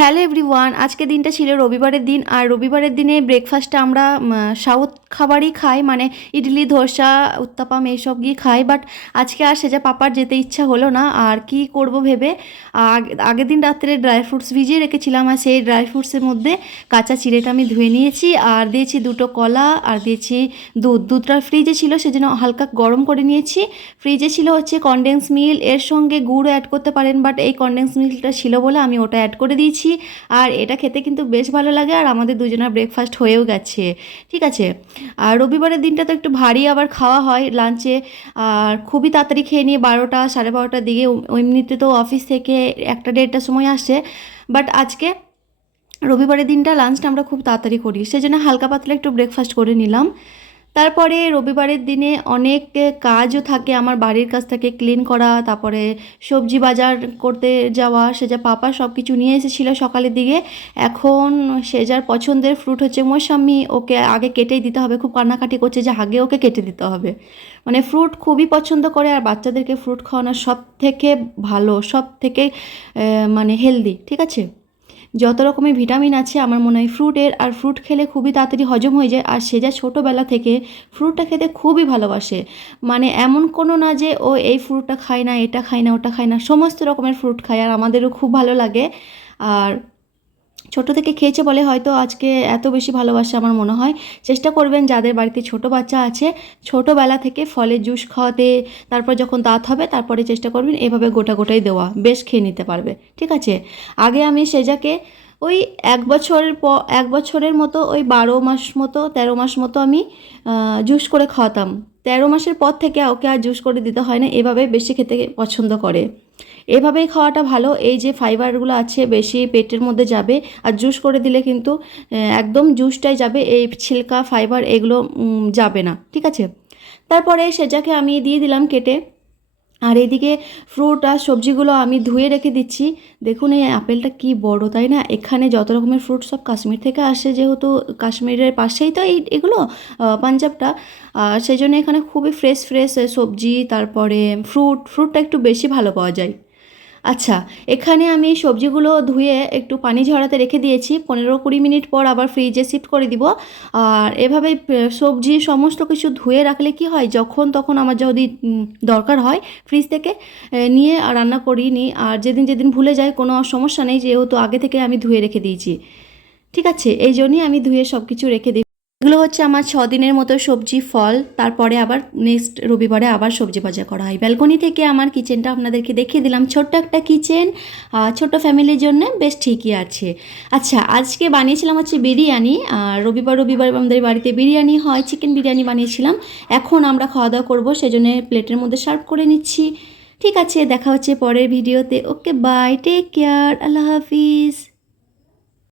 Hello everyone, আজকে দিনটা ছিল রবিবারের দিন, আর রবিবারের দিনে ব্রেকফাস্টটা আমরা সাউথ খাবারই খাই মানে ইডলি, ধোসা, উত্তাপাম এইসব গিয়ে খাই বাট আজকে আর সেজা পাপার যেতে ইচ্ছা হলো না, আর কি করব ভেবে আগের দিন রাত্রে ড্রাই ফ্রুটস ভিজিয়ে রেখেছিলাম, আর সেই ড্রাই ফ্রুটসের মধ্যে কাঁচা চিড়েটা আমি ধুয়ে নিয়েছি, আর দিয়েছি দুটো কলা, আর দিয়েছি দুধ। দুধটা ফ্রিজে ছিল, সেজন্য হালকা গরম করে নিয়েছি। ফ্রিজে ছিল হচ্ছে কনডেন্স মিল এর সঙ্গে গুড় অ্যাড করতে পারেন বাট এই কনডেন্স মিল্কটা ছিল বলে আমি ওটা অ্যাড করে দিয়েছি। আর এটা খেতে কিন্তু বেশ ভালো লাগে আর আমাদের দুজনের ব্রেকফাস্ট হয়েও গেছে। ঠিক আছে? আর রবিবারের দিনটা তো একটু ভারী আবার খাওয়া হয় লাঞ্চে আর খুবই তাড়াতাড়ি খেয়ে নিয়ে বারোটা, সাড়ে বারোটার দিকে এমনিতে তো অফিস থেকে একটা দেড়টার সময় আসছে বাট আজকে রবিবারের দিনটা লাঞ্চটা আমরা খুব তাড়াতাড়ি করি। সেজন্য হালকা পাতলা একটু ব্রেকফাস্ট করে নিলাম। তারপরে রবিবারের দিনে অনেক কাজও থাকে আমার বাড়ির কাছ থেকে ক্লিন করা, তারপরে সবজি বাজার করতে যাওয়া সে যা পাপা সব কিছু নিয়ে এসেছিল সকালের দিকে। এখন সে যার পছন্দের ফ্রুট হচ্ছে মৌসাম্মি, ওকে আগে কেটেই দিতে হবে, খুব কান্নাকাটি করছে যে আগে ওকে কেটে দিতে হবে। মানে ফ্রুট খুবই পছন্দ করে আর বাচ্চাদেরকে ফ্রুট খাওয়ানো সব থেকে ভালো সব থেকে মানে হেলদি ঠিক আছে? যত রকমের ভিটামিন আছে, আমার মনে হয় ফ্রুটের আর ফ্রুট খেলে খুবই তাড়াতাড়ি হজম হয়ে যায়। আর সে যা ছোটোবেলা থেকে ফ্রুটটা খেতে খুবই ভালোবাসে। মানে এমন কোনো না যে, ও এই ফ্রুটটা খায় না, এটা খায় না, ওটা খায় না, সমস্ত রকমের ফ্রুট খায়, আর আমাদেরও খুব ভালো লাগে। আর ছোটো থেকে খেয়েছে বলে হয়তো আজকে এত বেশি ভালোবাসে আমার মনে হয়। চেষ্টা করবেন যাদের বাড়িতে ছোট বাচ্চা আছে, ছোটোবেলা থেকে ফলের জুস খাওয়াতে, তারপর যখন দাঁত হবে তারপরে চেষ্টা করবেন এভাবে গোটা গোটাই দেওয়া, বেশ খেয়ে নিতে পারবে। ঠিক আছে? আগে আমি সেজাকে ওই এক বছরের প, এক বছরের মতো ওই বারো মাস মতো, তেরো মাস মতো আমি জুস করে খাওয়াতাম। তেরো মাসের পর থেকে ওকে আর জুস করে দিতে হয় না, এভাবে বেশি খেতে পছন্দ করে। এভাবেই খাওয়াটা ভালো। এই যে ফাইবারগুলো আছে, বেশি পেটের মধ্যে যাবে আর জুস করে দিলে কিন্তু একদম জুসটাই যাবে, এই ছিলকা ফাইবার এগুলো যাবে না। ঠিক আছে? তারপরে সেটাকে আমি দিয়ে দিলাম কেটে। আর এদিকে ফ্রুট আর সবজিগুলো আমি ধুয়ে রেখে দিচ্ছি। দেখুন এই আপেলটা কি বড়, তাই না? এখানে যত রকমের ফ্রুট সব কাশ্মীর থেকে আসে, যেহেতু কাশ্মীরের পাশেই তো এই এগুলো পাঞ্জাবটা। আর সেই জন্য এখানে খুবই ফ্রেশ ফ্রেশ সবজি, তারপরে ফ্রুট ফ্রুটটা একটু বেশি ভালো পাওয়া যায়। আচ্ছা এখানে আমি সবজিগুলো ধুয়ে একটু পানি ঝরাতে রেখে দিয়েছি। পনেরো কুড়ি মিনিট পর আবার ফ্রিজে শিফট করে দিব। আর এভাবে সবজি সমস্ত কিছু ধুয়ে রাখলে কি হয়? যখন তখন আমার যদি দরকার হয় ফ্রিজ থেকে নিয়ে আর রান্না করিয়ে নিই আর যেদিন যেদিন ভুলে যাই কোনো সমস্যা নেই। যেহেতু আগে থেকে আমি ধুয়ে রেখে দিয়েছি। ঠিক আছে, এই জন্যই আমি ধুয়ে সব কিছু রেখে দিই। এগুলো হচ্ছে আমার ছ দিনের মতো সবজি, ফল। তারপরে আবার নেক্সট রবিবারে আবার সবজি ভাজা করা হয়। ব্যালকনি থেকে আমার কিচেনটা আপনাদেরকে দেখিয়ে দিলাম। ছোট্ট একটা কিচেন ছোট্ট ফ্যামিলির জন্য বেশ ঠিকই আছে। আচ্ছা আজকে বানিয়েছিলাম হচ্ছে বিরিয়ানি। আর রবিবার রবিবার আমাদের বাড়িতে বিরিয়ানি হয় চিকেন বিরিয়ানি বানিয়েছিলাম। এখন আমরা খাওয়া দাওয়া করব, সেজন্য প্লেটের মধ্যে সার্ভ করে নিচ্ছি। ঠিক আছে, দেখা হচ্ছে পরের ভিডিওতে ওকে বাই টেক কেয়ার আল্লাহ হাফিজ।